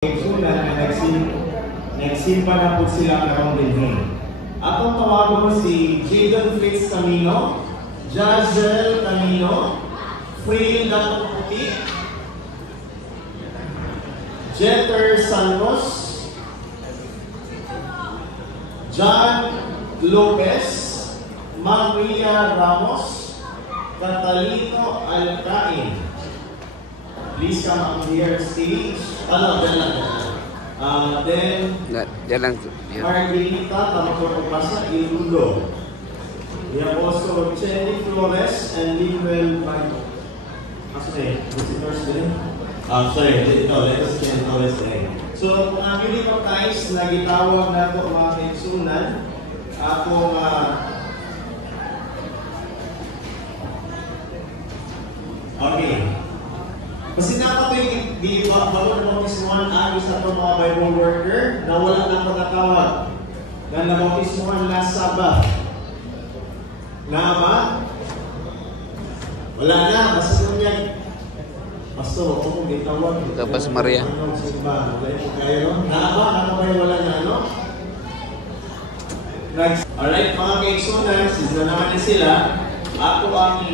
Suna na nagsimpa na po sila karong din. Atong tawagon mo si Jadon Fritz Camino, Jazel Camino, Free Puti, Jeter Santos, John Lopez, Maria Ramos, Catalino Alcain. Please come up here stage. Then Margarita Tamacopasa Irudo. We have also Chenny Flores and Linuel visitors din. Let us Chenny Flores din. So, kung ang pili ko guys, nagitawag na ito mga kaitsunan, akong okay. Kasi napatoy bago na bautismuhan agos sa itong mga Bible worker na wala nang pagkatawag na nabautismuhan last Sabbath. Nga ba? Wala na. Basta nung yan. Pastor, ako kung gitawag. Tapos Maria. Nga ba? Nakabay wala na ano? Alright, mga kaigsunan, sila naman na sila. Ako ang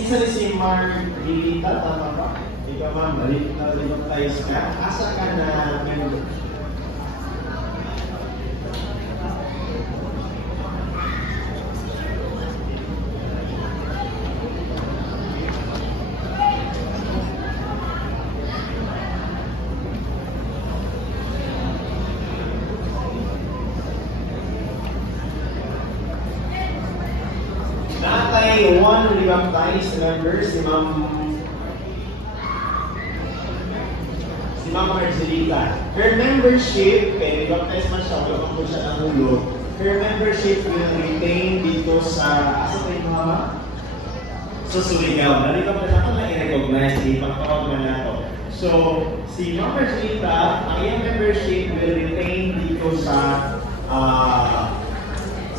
isa rin si Margarita, tama ba? Ikaw ma'am, baliktayos ka. Asa ka na member? One rebaptized members, si Ma'am Marcelita. Her membership, kaya rebaptized man siya, wala po siya ng ulo. Her membership will retain dito sa, asa tayo mga sa Surigao. Na-rebaptized ako na i-recognize, ipagpawag man na ito. So, si Ma'am Marcelita, ang iyong membership will retain dito sa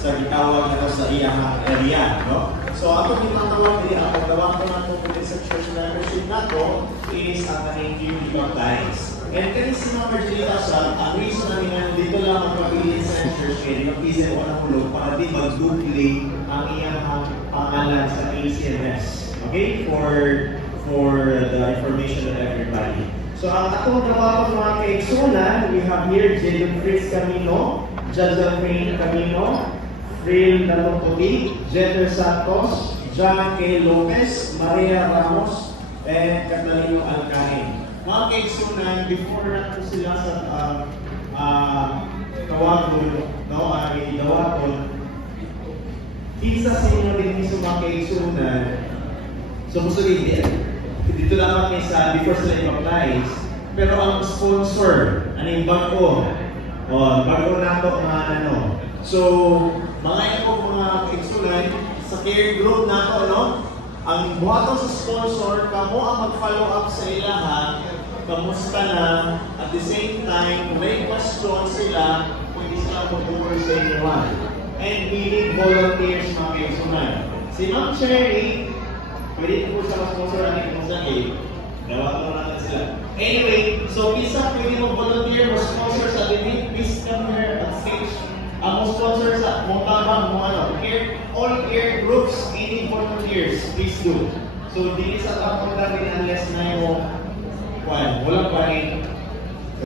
gitawag na sa iyang area, no? So, ako ginatawag din, ang paggawa ko na po sa church membership na to is ang naging newly baptized. And kasi si Ma'am Marcelita sa, ang reason namin dito lang magpapilin sa church kaya mag-isip ko ng hulog para di mag-duple ang iyang pangalan sa ACMS. Okay? For the information of everybody. So, ang akong gawa ko mga kaigsunan, we have here Jadon Fritz Camino, Jazel Camino, Real Puti, Jeter Santos, John K. Lopez, Maria Ramos, and Catalino Alcain. Mga kaigsunan, before natin sila sa tawagon, isa sa inyo din sa mga kaigsunan, so gusto dito lang kami sa before sila i-baptize, pero ang sponsor, ano yung bangko? Bago na ito mga ano. So, mga ito mga kaigsunan, sa care group na ito, no? Ang buhaton sa sponsor, kamo ang mag-follow up sa ilaha, kamusta na, at the same time, may question sila, pwede sila mag-over sa inyo. And we need volunteers mga kaigsunan. Si Ma'am Cherry, pwede po siya mag-sponsor ang ito sa cake. Dawato natin sila. Anyway, so isa pwede mag-volunteer, mag-sponsor sa limit, please come here at stage. Ang sponsor sa Montalban, all care groups, any volunteers, please do. So, dili sa tapon natin unless na yung walang panin.